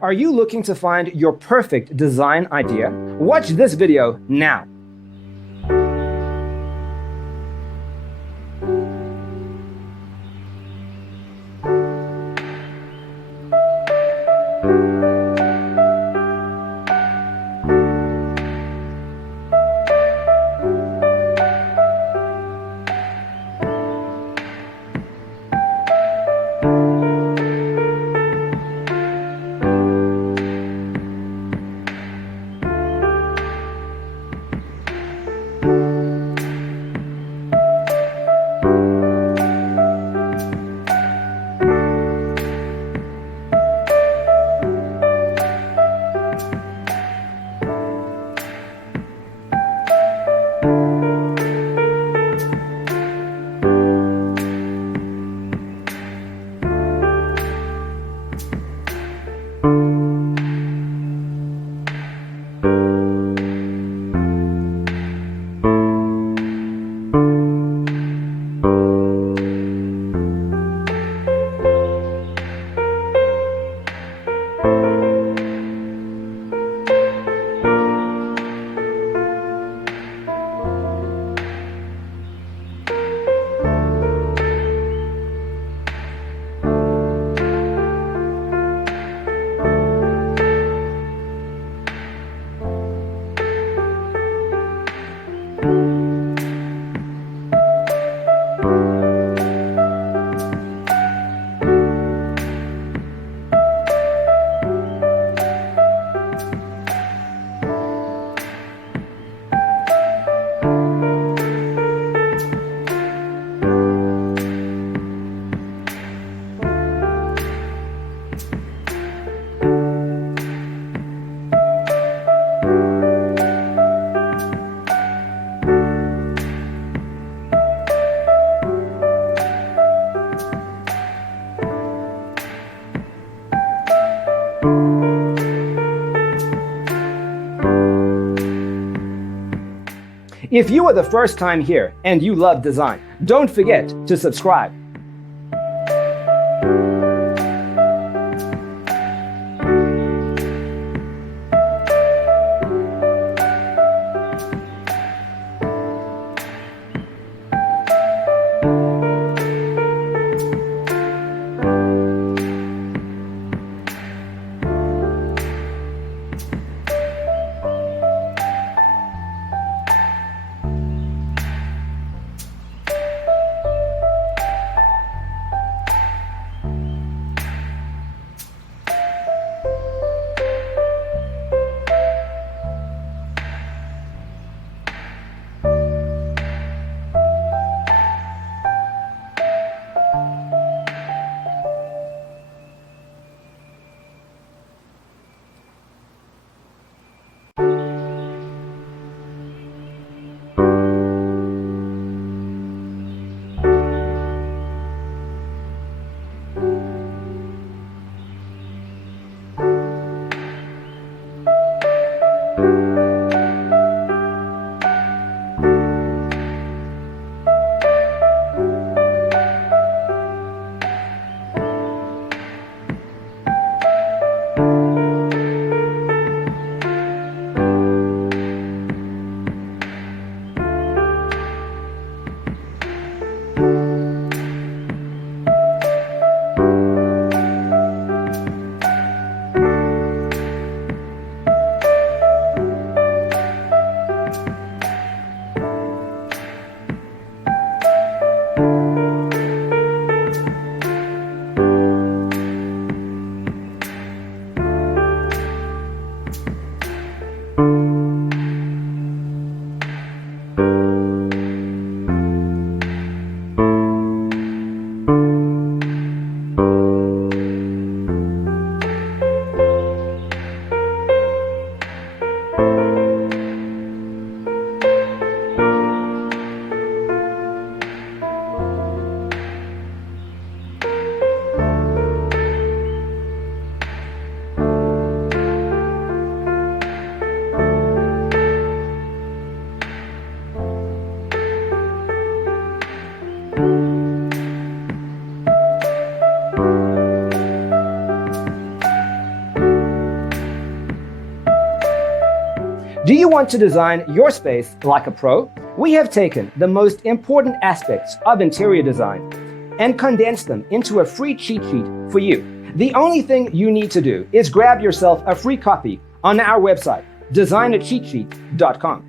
Are you looking to find your perfect design idea? Watch this video now. If you are the first time here and you love design, don't forget to subscribe. Do you want to design your space like a pro? We have taken the most important aspects of interior design and condensed them into a free cheat sheet for you. The only thing you need to do is grab yourself a free copy on our website, designercheatsheet.com.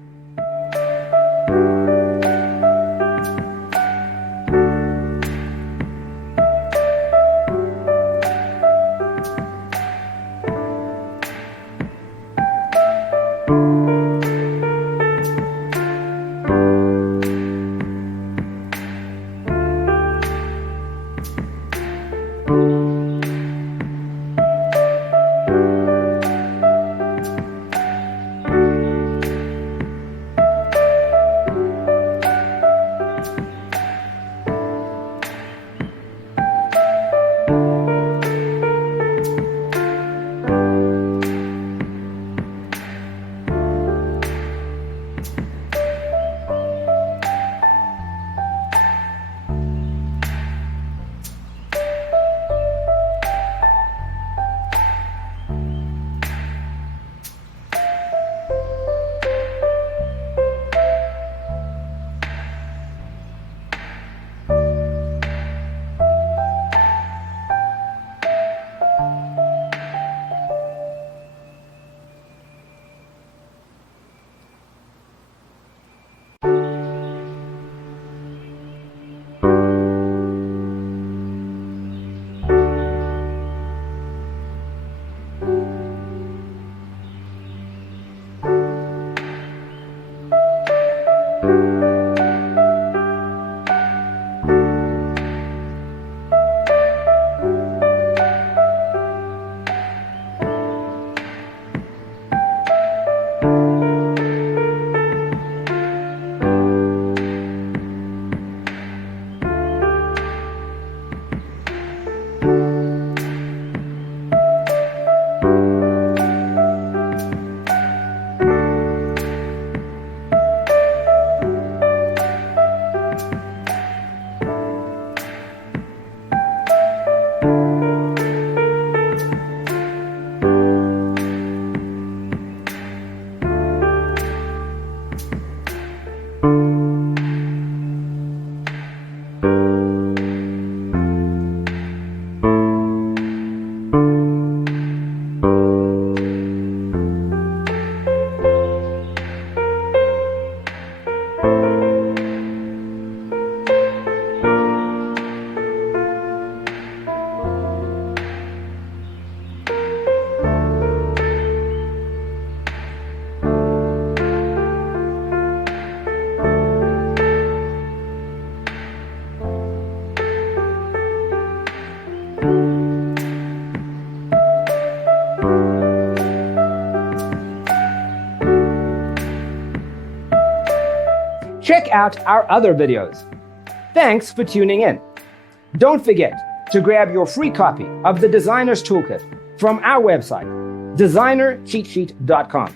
Check out our other videos. Thanks for tuning in. Don't forget to grab your free copy of the Designer's Toolkit from our website, designercheatsheet.com.